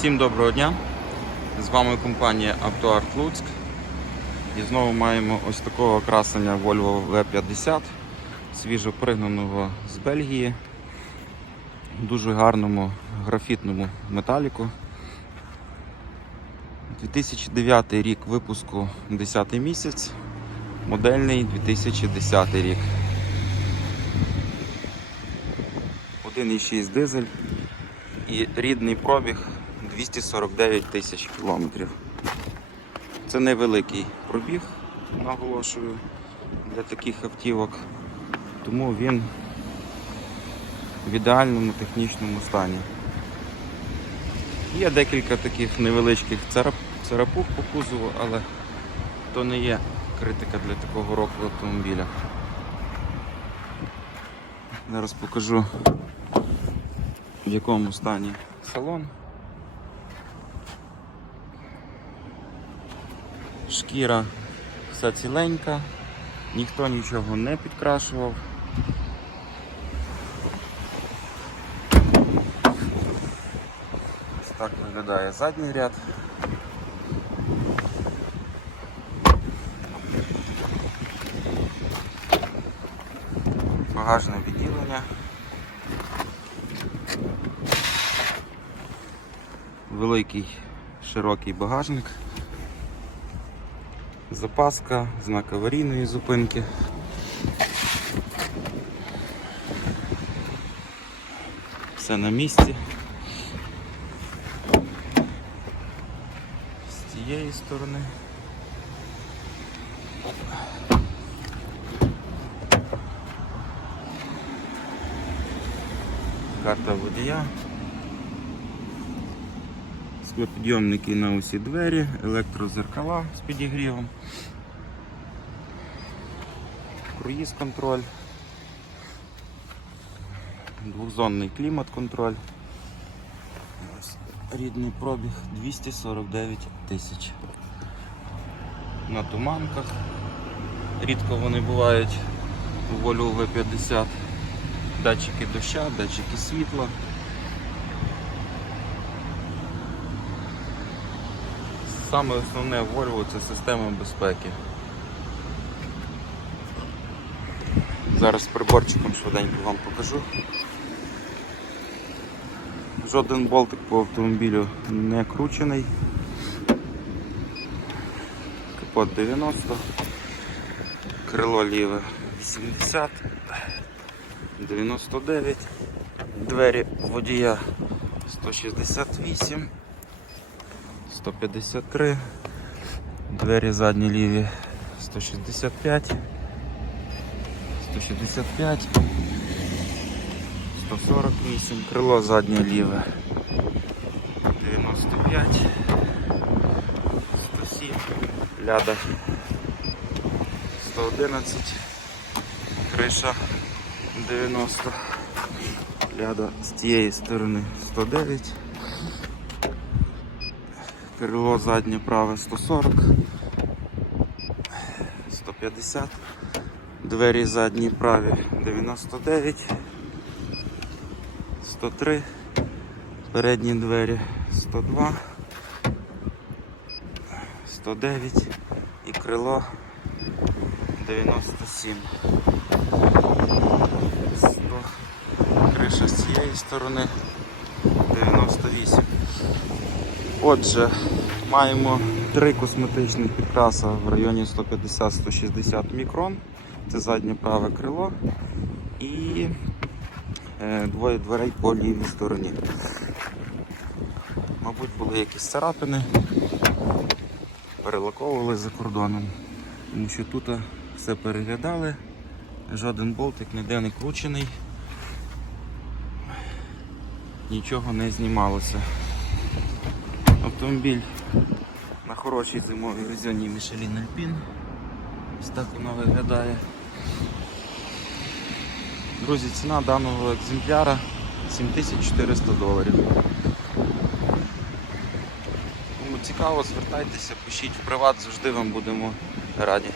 Всім доброго дня! З вами компанія AutoArt Луцьк. І знову маємо ось такого красення Volvo V50, свіжо пригнаного з Бельгії, в дуже гарному графітному металіку. 2009 рік випуску 10 місяць, модельний 2010 рік. 1,6 дизель і рідний пробіг 249 тисяч кілометрів. Це невеликий пробіг, наголошую, для таких автівок, тому він в ідеальному технічному стані. Є декілька таких невеличких царап- царапух по кузову, але то не є критика для такого року автомобіля. Зараз покажу в якому стані салон. Шкіра вся ціленька, ніхто нічого не підкрашував. Ось так виглядає задній ряд. Багажне відділення. великий широкий багажник, запаска, знак аварійної зупинки. Все на місці. З цієї сторони. Карта водія. Склопідйомники на усі двері, електрозеркала з підігрівом, круїз контроль, двохзонний клімат-контроль. Рідний пробіг 249 тисяч. На туманках. Рідко вони бувають у Volvo V50. Датчики доща, датчики світла. Саме основне Volvo це система безпеки. Зараз приборчиком швиденько вам покажу. Жоден болтик по автомобілю не кручений. Капот 90, крило ліве 80, 99, двері водія 168. 153, двері задні ліві 165, 165, 148, крило заднє ліве 95, 107, ляда 111, криша 90, ляда з тієї сторони 109. Крило заднє праве 140, 150, двері задні праві 99, 103, передні двері 102, 109 і крило 97. 100. Криша з цієї сторони Отже, маємо три косметичних підкраса в районі 150-160 мікрон. Це заднє праве крило і е, двоє дверей по лівій стороні. Мабуть, були якісь царапини, перелаковували за кордоном, тому що тут все переглядали, жоден болтик ніде не кручений, нічого не знімалося. Автомобіль на хорошій зимовій резині Michelin Alpine. Ось так вона виглядає. Друзі, ціна даного екземпляра 7400 доларів. Тому цікаво, звертайтеся, пишіть в приват, завжди вам будемо раді.